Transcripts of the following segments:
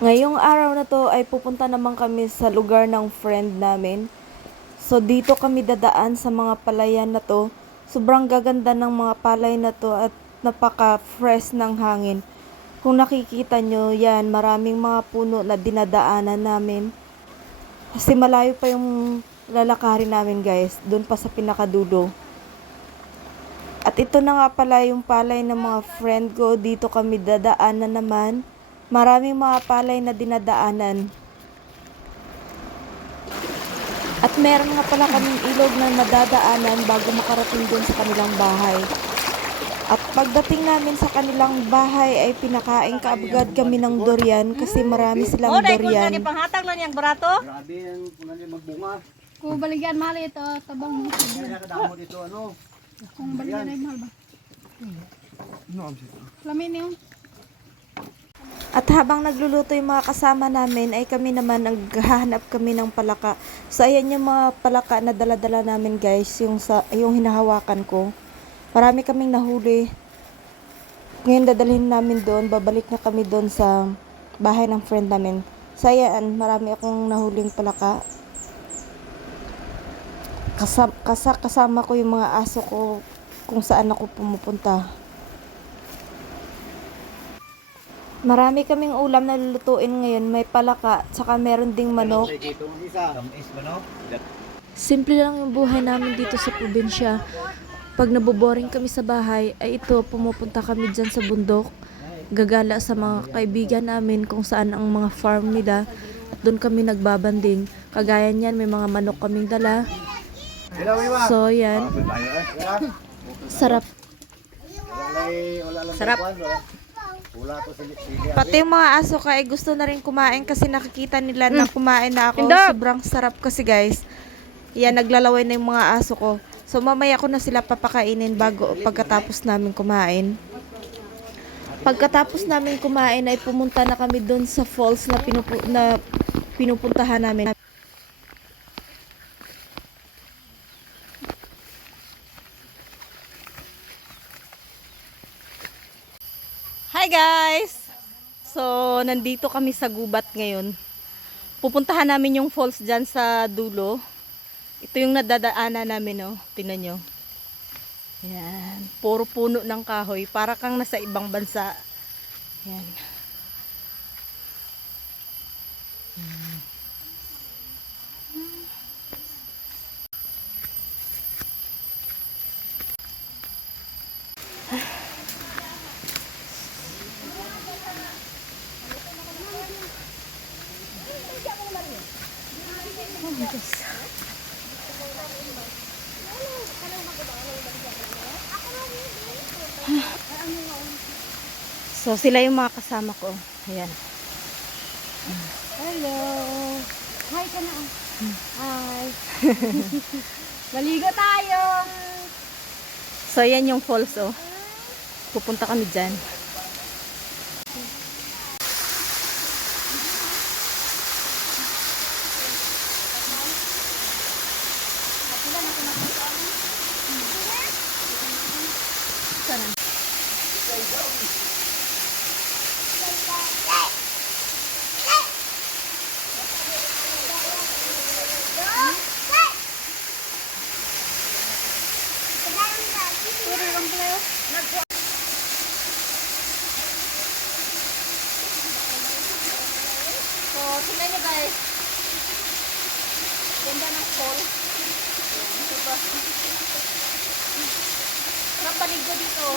Ngayong araw na to ay pupunta naman kami sa lugar ng friend namin. So dito kami dadaan sa mga palayan na to. Sobrang gaganda ng mga palay na to at napaka-fresh ng hangin. Kung nakikita nyo yan, maraming mga puno na dinadaanan namin. Kasi malayo pa yung lalakarin namin guys, doon pa sa pinakadulo. At ito na nga pala yung palay ng mga friend ko, dito kami dadaanan naman. Maraming mga palay na dinadaanan. At meron nga pala kaming ilog na nadadaanan bago makarating dun sa kanilang bahay. At pagdating namin sa kanilang bahay ay pinakain kaagad kami ng durian kasi marami silang durian. Kung panghatag lang yung barato? Grabe yan, kung ano yung magbunga. Kung baligyan mahal ito, tabang mo. Kaya kadamo dito, ano? Kung baligyan ay mahal ba? Lamin yun. At habang nagluluto yung mga kasama namin ay kami naman naghahanap kami ng palaka. So ayan yung mga palaka na dala-dala namin guys, yung hinahawakan ko. Marami kaming nahuli. Ngayon dadalhin namin doon, babalik na kami doon sa bahay ng friend namin. So ayan, marami akong nahuling palaka. Kasama ko yung mga aso ko kung saan ako pumupunta. Marami kaming ulam na lulutuin ngayon. May palaka, tsaka meron ding manok. Simple lang yung buhay namin dito sa probinsya. Pag naboboring kami sa bahay, ay ito, pumupunta kami dyan sa bundok. Gagala sa mga kaibigan namin kung saan ang mga farm nila. Doon kami nagbabanding. Kagaya niyan, may mga manok kaming dala. So, yan. Sarap. Sarap. Pati yung mga aso ka ay gusto na rin kumain kasi nakikita nila na kumain na ako. Sobrang sarap kasi guys. Yan, naglalaway na yung mga aso ko. So mamaya ko na sila papakainin pagkatapos namin kumain. Pagkatapos namin kumain ay pumunta na kami doon sa falls na pinupuntahan namin. Hi guys! So, nandito kami sa gubat ngayon. Pupuntahan namin yung falls dyan sa dulo. Ito yung nadadaanan namin, oh. Tingnan nyo. Yan. Puro puno ng kahoy. Para kang nasa ibang bansa. Yan. Oh my gosh. So, sila yung mga kasama ko. Ayan. Hello. Hi ka na. Hi. Maligo tayo. So, ayan yung falls, oh. Pupunta kami dyan. So, tingnan nyo guys. Ganda ng falls. Diba? Sarap paligo dito.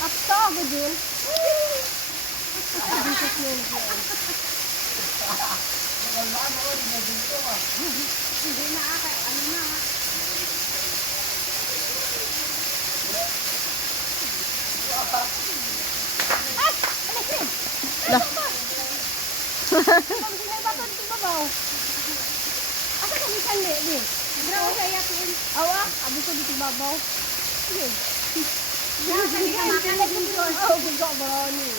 Up to ako, Jul. Hindi na ako. Ano na? Dah. Pag sila ba ito babaw? Asa ka misan ni? Grabe sa iyakin. Awa, abi ko dito babaw. Sige. Yan, hindi ka makalag ng doon. Oh, buka ba ni?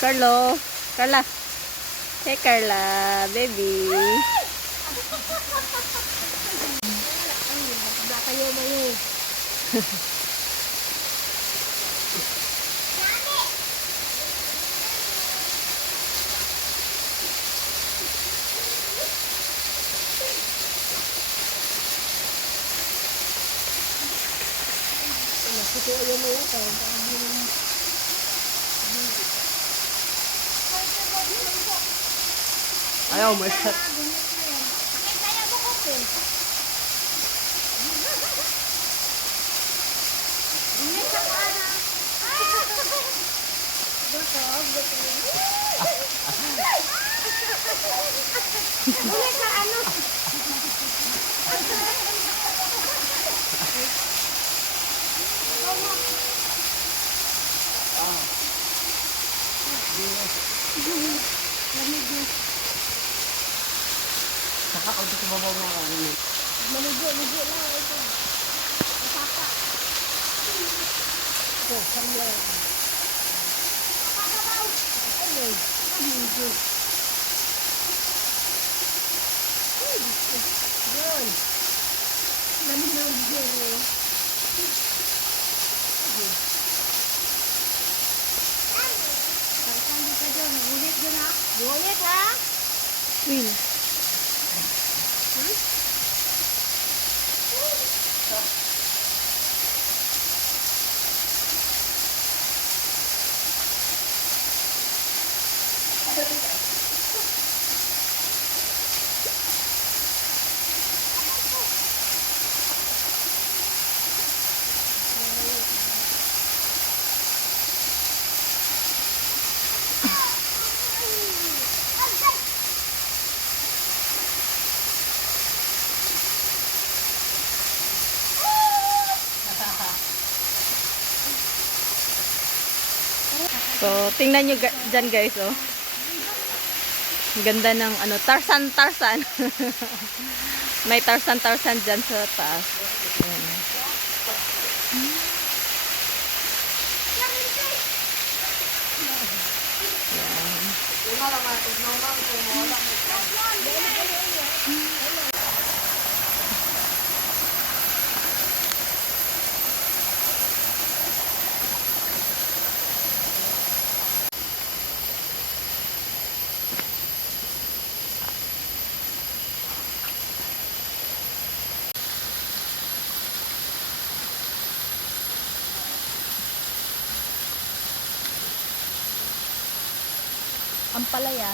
Carlo. Carla. Hey, Carla. Baby. Wala kayo mayo. Ayaw, may nakakaulit sa babaw ng ano. Maligo lang ito. Masaka. Ito, samlan. Pakakabaw. Ayun. Maligo. Yun. Dami na ang gero. Parang di ka dyan. Ulit dyan ha. Ulit ha. Will. So, tingnan nyo dyan guys, oh. Ang ganda ng ano, Tarzan. May Tarzan dyan sa taas. Ayan. Ang palaya.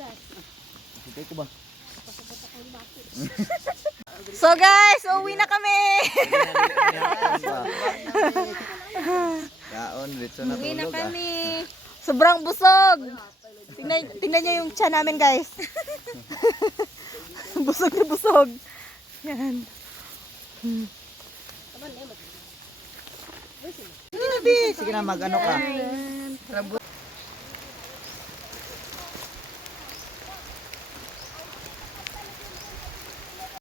Hintay ko ba? So guys, uwi na kami. Yaon, dito na Uwi na tulog kami. Sobrang busog. Tingnan nyo yung tiyan namin guys. Busog na busog. Yan. Sige na, mag-ano ka.